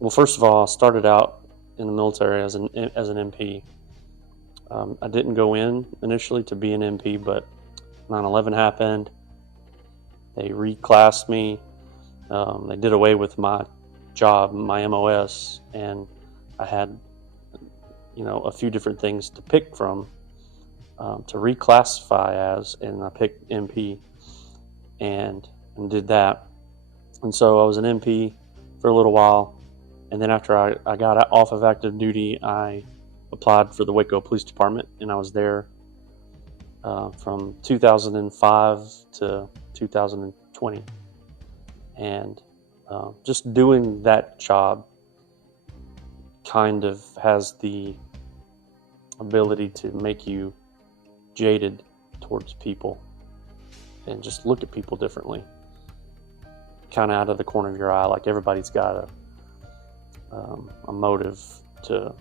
Well, first of all, I started out in the military as an MP. I didn't go in initially to be an MP, but 9/11 happened. They reclassed me. They did away with my job, my MOS, and I had, a few different things to pick from to reclassify as, and I picked MP and did that. And so I was an MP for a little while, and then after I got off of active duty, I applied for the Waco Police Department, and I was there from 2005 to 2020. And just doing that job kind of has the ability to make you jaded towards people and just look at people differently, kind of out of the corner of your eye. Like everybody's got a motive to,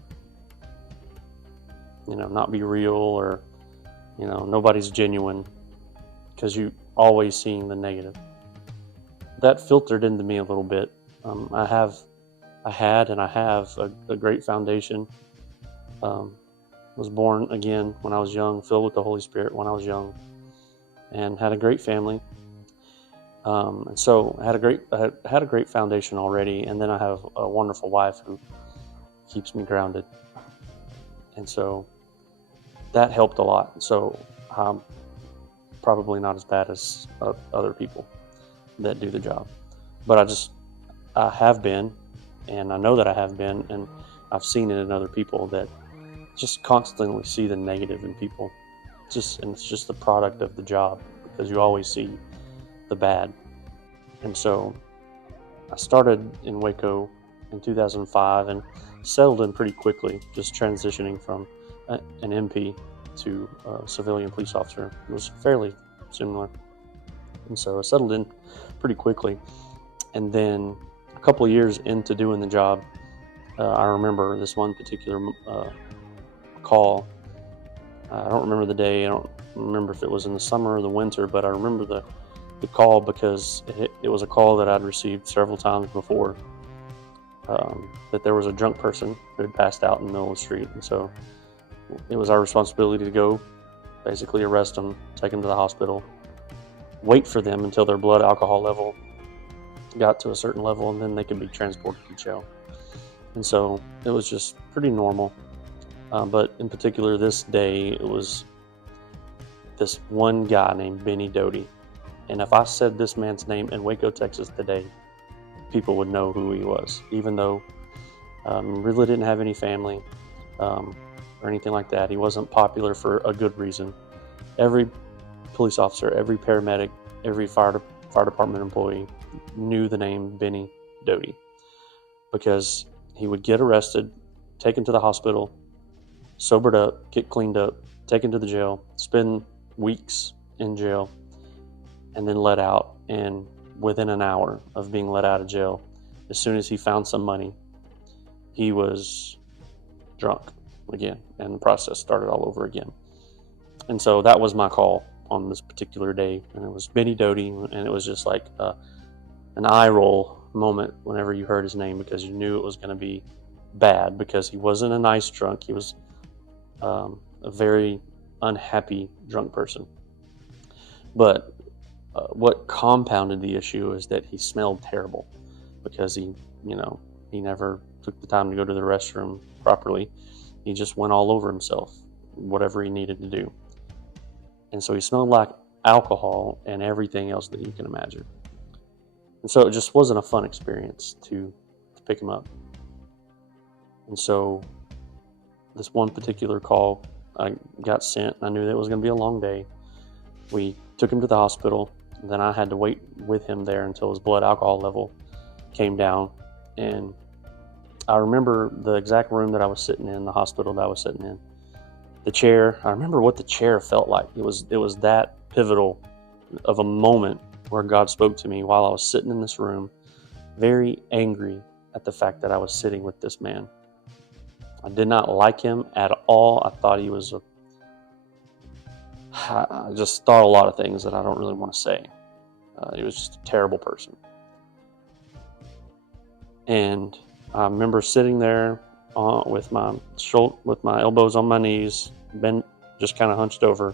not be real, or, nobody's genuine, because you always seeing the negative. That filtered into me a little bit. I had and I have a great foundation. Was born again when I was young, filled with the Holy Spirit when I was young, and had a great family. And so I had a great foundation already, and then I have a wonderful wife who keeps me grounded, and so that helped a lot. So I'm probably not as bad as other people that do the job, but I have been, and I know that I have been, and I've seen it in other people that just constantly see the negative in people. And it's just the product of the job, because you always see the bad. And so I started in Waco in 2005 and settled in pretty quickly, just transitioning from an MP to a civilian police officer. It was fairly similar. And so I settled in pretty quickly. And then a couple of years into doing the job, I remember this one particular call. I don't remember the day. I don't remember if it was in the summer or the winter, but I remember the call because it was a call that I'd received several times before, that there was a drunk person who had passed out in the middle of the street. And so it was our responsibility to go basically arrest them, take them to the hospital, wait for them until their blood alcohol level got to a certain level, and then they could be transported to jail. And so it was just pretty normal. But in particular, this day, it was this one guy named Benny Doty. And if I said this man's name in Waco, Texas today, people would know who he was, even though really didn't have any family or anything like that. He wasn't popular for a good reason. Every police officer, every paramedic, every fire department employee knew the name Benny Doty, because he would get arrested, taken to the hospital, sobered up, get cleaned up, taken to the jail, spend weeks in jail, and then let out. And within an hour of being let out of jail, as soon as he found some money, he was drunk again, and the process started all over again. And so that was my call on this particular day, and it was Benny Doty, and it was just like an eye roll moment whenever you heard his name, because you knew it was going to be bad, because he wasn't a nice drunk. He was a very unhappy drunk person. But what compounded the issue is that he smelled terrible, because he never took the time to go to the restroom properly. He just went all over himself, whatever he needed to do. And so he smelled like alcohol and everything else that you can imagine. And so it just wasn't a fun experience to pick him up. And so this one particular call I got sent, and I knew that it was going to be a long day. We took him to the hospital, and then I had to wait with him there until his blood alcohol level came down. And I remember the exact room that I was sitting in, the hospital that I was sitting in. The chair, I remember what the chair felt like. It was that pivotal of a moment where God spoke to me while I was sitting in this room, very angry at the fact that I was sitting with this man. I did not like him at all. I thought he was I just thought a lot of things that I don't really want to say. He was just a terrible person. And I remember sitting there with my elbows on my knees, bent, just kind of hunched over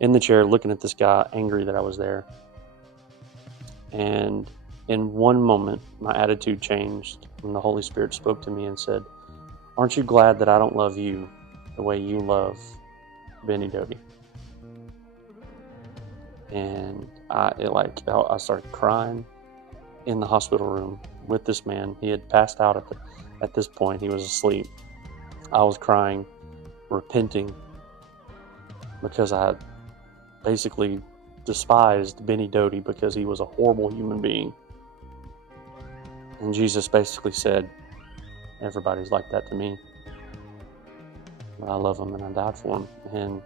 in the chair, looking at this guy, angry that I was there. And in one moment, my attitude changed, and the Holy Spirit spoke to me and said, "Aren't you glad that I don't love you the way you love Benny Doty?" And I started crying in the hospital room with this man. He had passed out at this point. He was asleep. I was crying, repenting, because I basically despised Benny Doty because he was a horrible human being. And Jesus basically said, "Everybody's like that to me. But I love them and I died for them." And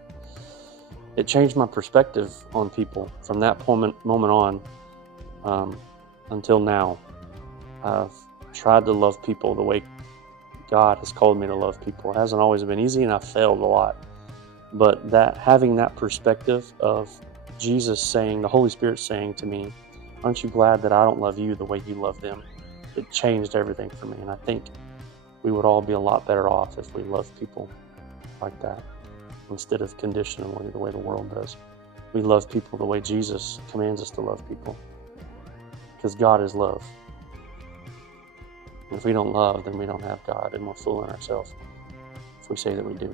it changed my perspective on people from that moment on until now. I've tried to love people the way God has called me to love people. It hasn't always been easy, and I've failed a lot. But having that perspective of Jesus saying, the Holy Spirit saying to me, "Aren't you glad that I don't love you the way you love them?" It changed everything for me. And I think we would all be a lot better off if we loved people like that, instead of conditionally the way the world does. We love people the way Jesus commands us to love people, because God is love. And if we don't love, then we don't have God, and we're fooling ourselves if we say that we do.